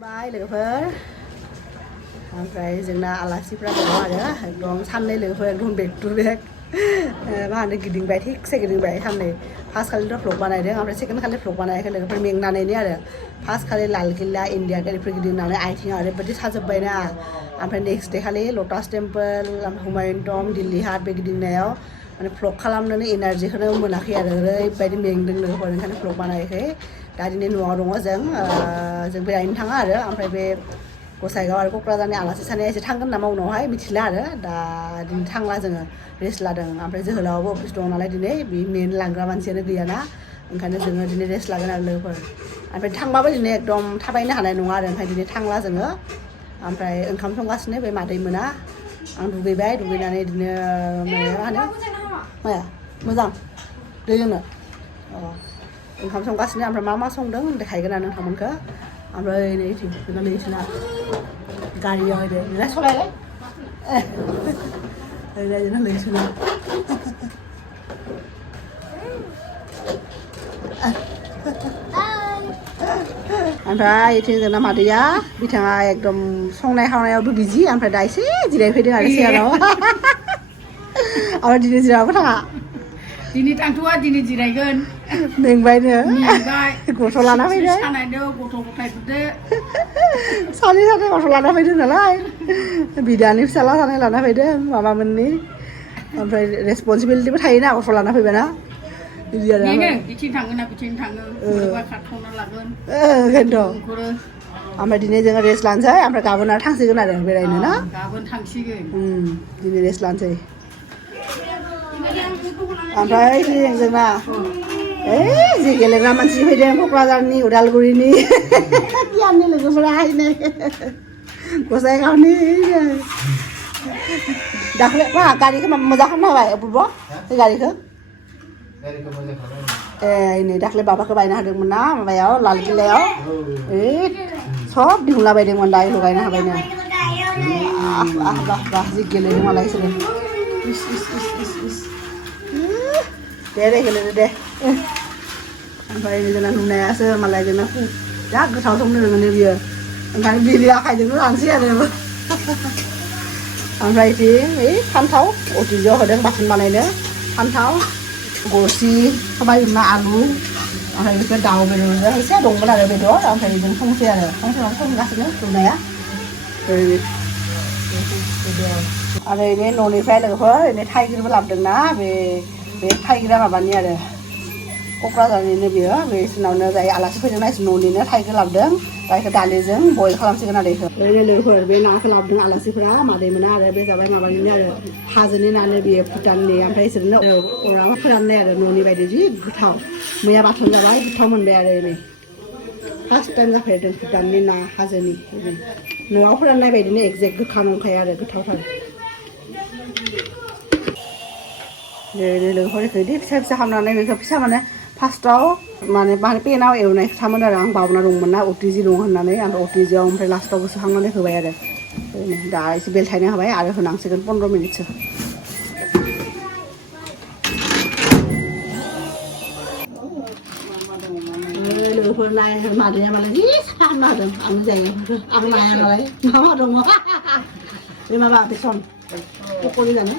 बाय लोगोफोर ओमफ्राय जोंना आलासिफ्रा दङ आरो एकदम साननै लोगोफोर एकदम बेक टु बेक मा होनो गिदिंबाय थिगसे गिदिंबाय साननै फार्स्ट खालिथ' भ्लग बानायदों ओमफ्राय सेकेन्ड खालि भ्लग बानायाखै लोगोफोर मेंनानैनो आरो फार्स्ट खालि लाल किल्ला इन्डिया गेटफोर गिदिंनानै आथिङा ओरैबायदि साजोब्बायना ओमफ्राय नेक्स्ट डे खालि लटास टेम्पोल हुमायुन टम्ब दिल्ली हाट बे गिदिंनायाव माने भ्लग खालामनोनो एनार्जिखौनो मोनाखै आरो ओरैबायदि मेंदों लोगोफोर ओंखायनो भ्लग बानायाखै दा दिनै न'आव दङ जों बेरायनो थाङा आरो ओमफ्राय बे गसाइगाव आरो क'क्राझारनि आलासि सानैया एसे थांगोन नामा उनावहाय मिथिला आरो दा दिनै थांला जोङो रेस्ट लादों ओमफ्राय जोहोलावआबो अफिस दङ नालाय दिनै बे मेन लांग्रा मानसियानो गैयाना ओंखायनो जोङो दिनै रेस्ट लागोन आरो लोगोफोर ओमफ्राय थांबाबो दिनै एकदम थाबायनो हानाय नङा आरो ओंखायनो दिनै थांला जोङो ओमफ्राय ओंखाम संगासिनो बे मादै मोना आं दुगैबाय दुगैनानै बिदिनो मा होनो माया मोजां दै लोंनो ओंखाम संगासिनो ओमफ्राय मा संदों देखायगोन आरो नोंथांमोनखौ ओमफ्राय नै नैथिना गारियाव होदो नोंलाय सलायलाय जोंना नैथिना ओमफ्राय इथिं जोंना मादैया बिथाङा एकदम संनाय खावनायावबो बिजि ओमफ्राय दा एसे जिरायफैदों आरो सियाराव ओमफ्राय दिनै जिराबो थाङा दिनै थांथ'वा दिनै जिरायगोन मेंबायनो गथ' लाना फैदों सानायदो गथ' गथायफोरदो सानै गथ' लाना फैदों नालाय बिदानि फिसाला सानै लाना फैदों माबामोननि ओमफ्राय रेसपन्सिबिलिटिबो थायोना गथ' लाना फैबाना बिदि आरो बिथिं थाङोना बिथिं थाङो बोरैबा खारथ'ना लागोन ओंखायनोथ' ओमफ्राय दिनै जोङो रेस्ट लानोसै ओमफ्राय गाबोन आरो थांसिगोन आरो बेरायनो ना गाबोन थांसिगोन दिनै रेस्ट लानोसै ओमफ्राय जोंना जि गेलेग्रा मानसि फैदों क'क्राझारनि उदालगुरिनि गियाननि लोगोफोरा हायनो गसाइगावनि दाख्लै मा गारिखौ मोजां खालामना होबाय अबुबा बे गारिखौ नै दाख्लै बाबाखौ बायना होदोंमोन ना माबायाव लाल किल्लायाव सब दिहुनला बायदोंमोन दा लगायना होबायनो बाह जि गेलेदों मालाय बिसोरो दे गेलेदो दे ओमफ्राय जोंना नुनायासो मालाय जोंना जा गोथाव संनो रोङोनो बियो ओंखायनो बिनि आखाइजोंनो लानोसै आरो ओमफ्राय बिथिं फान्थाव अटिजियाव होदों बाथोन बानायनो फान्थाव गरसि सबाय बिमा आलु ओमफ्राय बेखौ दाउ बेदरजों एसे दंमोन आरो बेदर ओमफ्राय बेजों संसै आरो संगासिनो रुनाया आरो बे न'निफ्राय लोगोफोर ओरैनो थाइगिरबो लाबोदोंना बे थाइगिरा माबानि आरो क'क्राझारनिनो बियो बे सिनावनो जाय आलासि फैदोंना न'निनो थाइगिर लाबोदों दा बेखौ दालिजों बयल खालामसिगोन आरो बेखौ ओरैनो लोगोफोर बे नाखौ लाबोदों आलासिफोरा मादै मोना आरो बे जाबाय माबानिनो आरो हाजोनि नानो बियो भुटाननि ओमफ्राय बिसोरनो अराव फोराननाय आरो न'नि बायदि जि गोथाव मैया बाथोन जाबाय गोथाव मोनबाय आरो नै फार्स्ट टाइम जाफेरदों भुटाननि ना हाजोनि न'आव फोराननाय बायदिनो एक्जेक्ट गोखा नंखाया आरो गोथावथार लोगोफोरखौ बिदि फिसा फिसा खालामनानै बेखौ फिसा माने फार्स्टआव माने पेनाव एवनाय खोथामोन आरो आं बावना दंमोन ना अटिजि दं होननानै ओमफ्राय अटिजियाव ओमफ्राय लास्टाव गोसोखांनानै होबाय आरो दा एसे बेलथायनो होबाय आरो होनांसिगोन 15 मिनिटसो लोगोफोर नाय मादैया मालाय जि साफा खालामना होदों आंनि जायगाफोरखौ आं नाया नालाय मा दङ बे माबा बेसन पक'रि जानो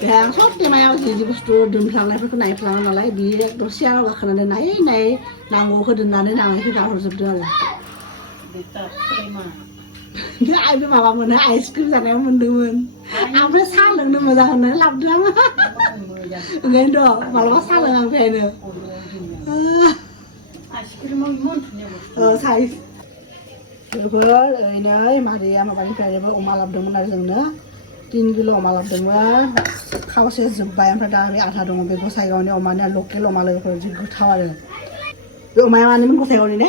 बेहा आं सब टेमायाव जि बुस्थु दोनफ्लांनायफोरखौ नायफ्लाङो नालाय बियो एकदम सियाराव गाखोनानै नायै नांगौखौ दोननानै नाङैखौ गाहरजोबदों आरो आं बे माबा मोनो आइसक्रिम जानायाव मोनदोंमोन ओमफ्राय साहा लोंनो मोजां होननानै लाबोदों आङो ओंखायनोथ' मालाबा साहा लोङा ओंखायनो साइज बेफोर ओरैनो मादैया माबानिफ्रायबो अमा लाबोदोंमोन आरो जोंनो 3 किल' अमा लाबोदोंमोन खावसे जोब्बाय ओमफ्राय दा बे आधा दङ बे गसाइगावनि अमानिया लकेल अमा लोगोफोर जि गोथाव आरो बे अमाया मानोमोन गसाइगावनि ने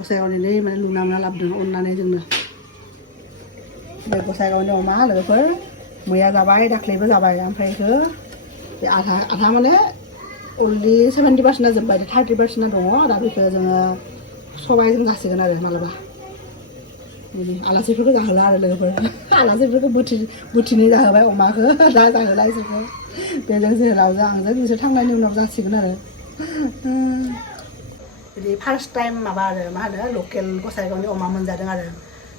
गसाइगावनि माने लुना मोना लाबोदों अननानै जोंनो बे गसाइगावनि अमा लोगोफोर मैया जाबाय दाख्लैबो जाबाय ओमफ्राय बेखौ बे आधा माने अनलि 70% जोब्बाय 30% दङ दा बेखौ जोङो सबायजों जासिगोन आरो मालाबा आलासिफोरखौ जाहोला आरो लोगोफोर आलासिफोरखौ बोथिनै जाहोबाय अमाखौ दा जाहोला इसोरखौ बेजों जोहोलावजों आंजों बिसोर थांनायनि उनाव जासिगोन आरो बिदि फार्स्ट टाइम माबा आरो मा होनो लकेल गसाइगावनि अमा मोनजादों आरो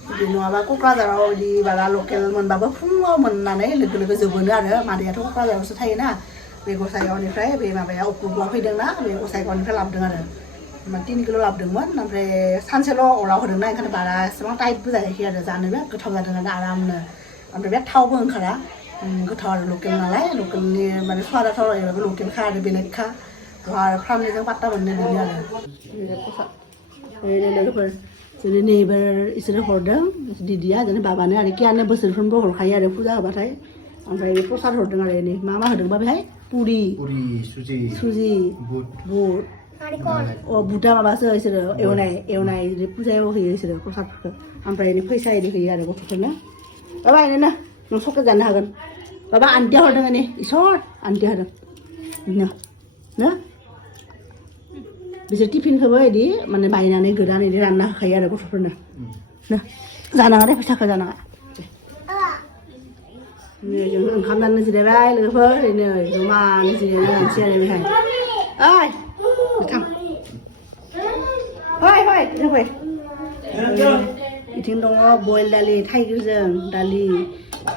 बिदि नङाबा क'क्राझाराव बिदि बारा लकेल मोनबाबो फुङाव मोननानै लोगो लोगो जोबोनो आरो मादैयाथ' क'क्राझारावसो थायोना बे गसाइगावनिफ्राय बे माबाया अपुर्बा फैदोंना बे गसाइगावनिफ्राय लाबोदों आरो 3 किल' लाबोदोंमोन ओमफ्राय सानसेल' अराव होदोंना ओंखायनो बारा एसेबां टाइटबो जायाखै आरो जानो बिराद गोथाव जादों आरो आरामनो ओमफ्राय बे थावबो ओंखारा गोथाव आरो लकेल नालाय लकेलनि माने स्वादाथ' ओरैबाबो लकेलखा आरो बेलेगखा आरो फार्मनिजों पात्ता मोननो बिनो आरो लोगोफोर जोंनि नेइबार इसोरो हरदों दिदिया जोंनि बाबानो आरो कियानो बोसोरफ्रोमबो हरखायो आरो फुजा होबाथाय ओमफ्राय प्रसाद हरदों आरो नै मा होदोंबा बेहाय पुरि सुजि बुट अ बुटा माबासो इसोरो एवनाय फुजायाव होयो इसोरो प्रसादफोरखौ ओमफ्राय फैसा इदि होयो आरो गथ'फोरनो बाबा इनो नों सकलेट जानो हागोन बाबा आन्टिया हरदों इनि इसर आन्टिया होदों ना बिसोर टिफिनखौबो इदि माने बायनानै गोदान इदि रानना होखायो आरो गथ'फोरनो ना जानाङा दे फैसाखौ जानाङा जों ओंखाम जानो जिरायबाय लोगोफोर ओरैनो जमानो जिरायनो जानोसै आरो बेहाय ओइ थां फै जों फै बिथिं दङ बइल दालि थाइगिरजों दालि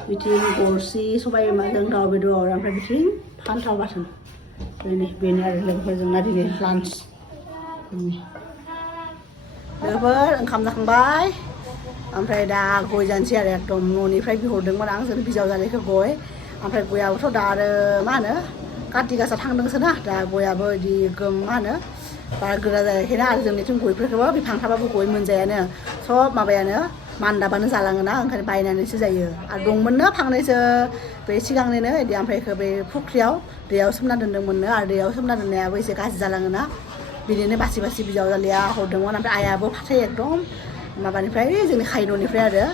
बिथिं गरसि सबाइ बिमाजों दाउ बेदर ओमफ्राय बिथिं फान्थाव बाथोन बेनो आरो लोगोफोरजोंना दिनै लान्च लोगोफोर ओंखाम जाखांबाय ओमफ्राय दा गय जानोसै आरो एकदम न'निफ्राय बिहरदोंमोन आं जों बिजाव जानायखौ गय ओमफ्राय गयाबोथ' दा आरो मा होनो काति गासा थांदोंसो ना दा गयाबो बिदि मा होनो बारा गोरा जायाखैना आरो जोंनिथिं गयफोरखौबो बिफां थाबाबो गय मोनजायानो सब माबायानो मान्दाबानो जालाङोना ओंखायनो बायनानैसो जायो आरो दंमोननो फांनैसो बे सिगांनिनो बिदि ओमफ्राय बे फुख्रियाव दैयाव सोमना दोन्दोंमोननो आरो दैयाव सोमना दोननायाबो एसे गाज्रि जालाङोना बिदिनो बासि बिजाव जालिया हरदोंमोन ओमफ्राय आइयाबो फाथै एकदम माबानिफ्राय जोंनि खायन'निफ्राय आरो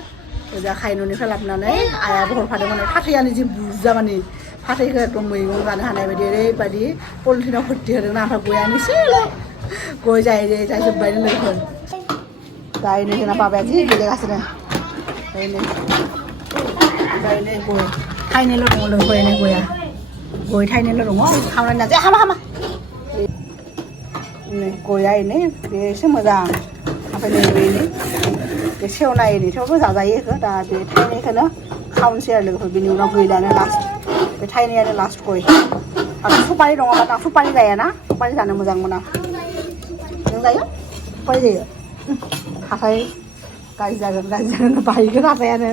ओजा खायन'निफ्राय लाबोनानै आइयाबो हरफादोंमोन खाथैयानो जि बुरजा माने फाथैखौ एकदम मैगं जानो हानाय बायदि ओरैबायदि पलिथिनाव भर्ति होदोंना ओमफ्राय गयानो एसेल' गय जायै जाजोब्बायनो लोगोफोर दा नै जोंना बाबाया जि गेलेगासिनो ओमफ्राय नै गय थाइनैल' दङ लोगोफोर नै गया गय थाइनैल' दङ खावनानै जाजाया हामा नै गया नै बे एसे मोजां ओमफ्राय नै बे सेवनाय नै थेवबो जाजायो बेखौ दा बे थाइनैखौनो खावनोसै आरो लोगोफोर बेनि उनाव गैलानो लास्ट बे थाइनैयानो लास्ट गय आरो सुपारि दङबा आं सुपारि जायाना सुपारि जानो मोजां मोना नों जायो सुपारि जायो हाथाय गाज्रि जागोन बायगोन हाथायानो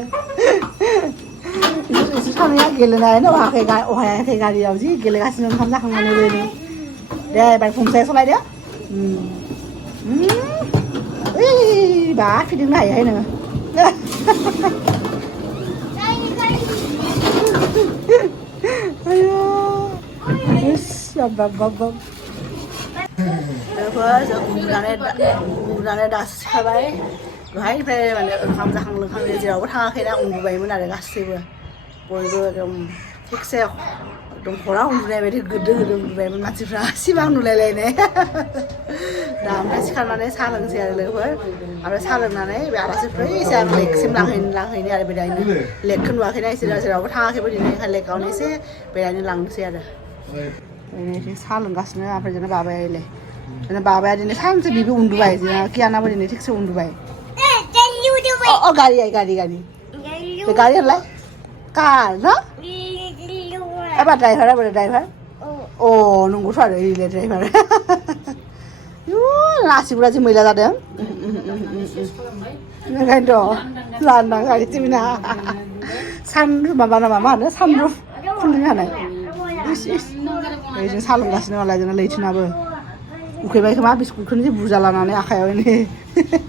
एसे सानैया गेलेनायानो अहायाखै गारियाव जि गेलेगासिनो ओंखाम जाखांनानै बेनो दे बाय फंसाया सलायदो बा फिदिंनो हायोहाय नोङो जों उन्दुनानै दासो सिखारबाय दहायनिफ्राय माने ओंखाम जाखां लोंखां जेरावबो थाङाखैना उन्दुबायमोन आरो गासैबो बयबो एकदम थिगसे एकदम हराव उन्दुनाय बायदि गोदो उन्दुबायमोन मानसिफ्रा सिमां नुलायलायनाय दा ओमफ्राय सिखारनानै साहा लोंसै आरो लोगोफोर ओमफ्राय साहा लोंनानै बे आलासिफोर एसे आं लेकसिम लांहैनो आरो बेरायनो लेकखौ नुवाखैना इसोर जेरावबो थाङाखैबो दिनै ओंखायनो लेकआवनो एसे बेरायनो लांनोसै आरो साहा लोंगासिनो ओमफ्राय जोंना बाबायालाय जोंना बाबाया दिनै सानसे बिबो उन्दुबाय जोंना कियानाबो दिनै थिगसे उन्दुबाय गारि बे गारियालाय कार न एबार ड्राइभार अ नंगौथ' आरो इले ड्राइभार आसिफोरा जि मैला जादों ओंखायनोथ' लांदां गारि टिभिना माबा नामा मा होनो सानरुफ खुलिनो हानाय जों साहा लोंगासिनो नालाय जोंना लैथुनाबो उखैबाय खोमा बिस्कुटखौनो जि बुरजा लानानै आखायाव नै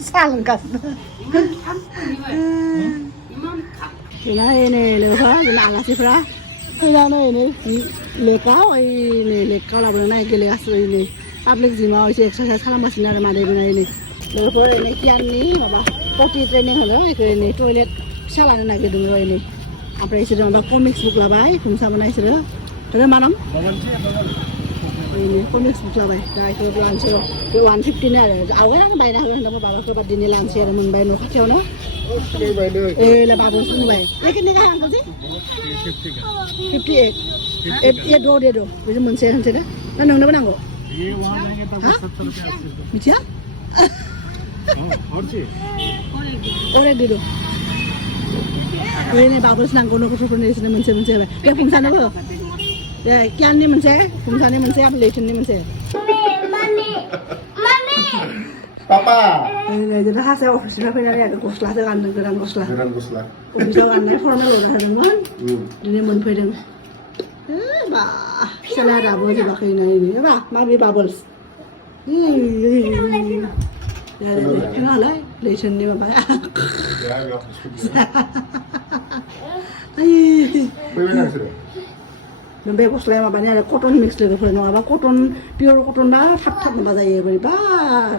साहा लोंगासिनो नै लोगोफोरा जोंना आलासिफ्रा फैनानै नै लेकआव लेकआव लाबोनो नाय गेलेगासिनो नै पाब्लिक जिमाव एसे एक्सारसाइज खालामगासिनो आरो मादै बोनाय नै लोगोफोर नै कियाननि माबा पटि ट्रेनिं होनो बेखौ नै टयलेट फिसा लानो नागिरदों र' नै ओमफ्राय इसोरो माबा कमिक्स बुक लाबाय खुमसाबोना इसोरो मा नाम कमिक्स बुक लाबाय दा बेखौ लानोसै र' बे 150 आरो आवगायनानै बायना होगोन होनना बाबाखौ बाद दिनै लानोसै आरो मोनबाय न' खाथियावनो बाबुसो बुंबाय कितने का है अंकल जी 58 ये दो दे दो बेजों मोनसे होनसै ना नोंनोबो नांगौ ये वहाँ लेंगे तो 70 रुपये 80 रुपये मिथिया और चाहिए ओरे दिदो 왜 바블스 난고노 프로포네스는 문제 야 봉사는 거 야, 끼안니 문제 봉사니 문제 아플레이션니 문제 Papa. 네, 이제 하세요. 오시면 그냥 야 고슬라 들어가는 그런 고슬라 Dengan guslah. 오시서 간날 포함을 하는 건 이제 뭔 표정 봐 살아라 뭐지 봐 그냥 봐 마비 바블스 그나래 레이션니 봐 Ya, ya. 아이 Bagaimana sudah? नोंबे गस्लाया माबानिया कटन मिक्स लोगोफोर नङाबा कटन पियर कटन बा थाब थाब माबा जायो बोरैबा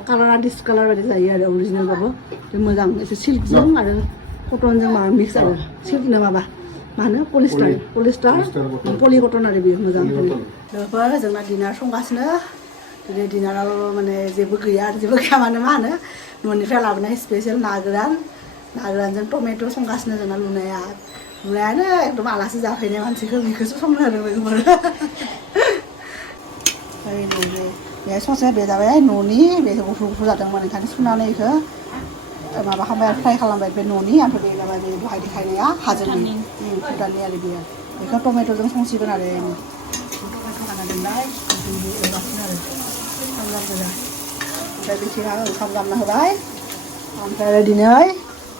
कालारा डिसकालार बायदि जायो आरो अरिजिनेलबाबो मोजां एसे सिल्कजों आरो कटनजों माबा मिक्स आरो सिल्कना माबा मा होनो पलिस्टार पलि कटन आरो बेयो मोजां लोगोफोर जोंना डिनार संगासिनो दिनै डिनाराव माने जेबो गैया आरो जेबो गैया माने मा होनो न'निफ्राय लाबोनाय स्पेसियेल ना गोरानजों टमेट' संगासिनो जोंना लुनाया लुनायानो एकदम आलासि जाफैनाय मानसिखौ बेखौसो संनो होदों बेखौबो बे ससे बे जाबाय न'नि बे गुफुर जादोंमोन ओंखायनो सुनानै बेखौ माबा खालामबाय फ्राय खालामबाय बे न'नि ओमफ्राय बे जाबाय बे दहाय देखायनाया हाजोंनि भुटाननि आरो बेयो बेखौ टमेट'जों संसिगोन आरो टमेट' हाना दोनबाय एवगासिनो आरो सामब्राम गोजा ओमफ्राय बेथिं ओंखाम गामना होबाय ओमफ्राय आरो दिनै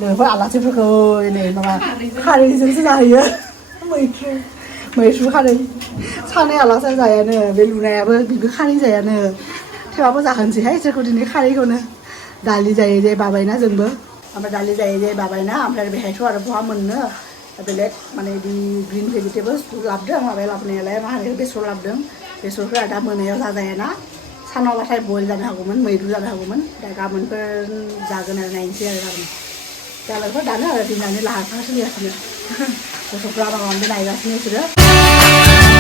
लोगोफोर आलासिफोरखौ नै माबा खारैजोंसो जाहैयो मैथ्रु खारै सानै आलासि जायानो बे लुनायाबो बिबो खारै जायानो थेवबाबो जाहोनोसैहाय इसोरखौ दिनै खारैखौनो दालि जायो जे बाबायना जोंबो ओमफ्राय दालि जायो जे बाबायना ओमफ्राय बेहायथ' आरो बहा मोननो बेलेग माने बिदि ग्रिन भेजिटेबल्स लाबोदों माबाया लाबोनायालाय मा होनो बेसर लाबोदों बेसरफोरा दा मोनायाव जाजायाना सानावबाथाय बयल जानो हागौमोन मैद्रु जानो हागौमोन दा गाबोनफोर जागोन आरो नायनोसै आरो गाबोन जालांफोर दानो आरो दिनानै लाहार फाहार सोलिगासिनो गथ'फ्रा माबा माबि नायगासिनो बिसोरो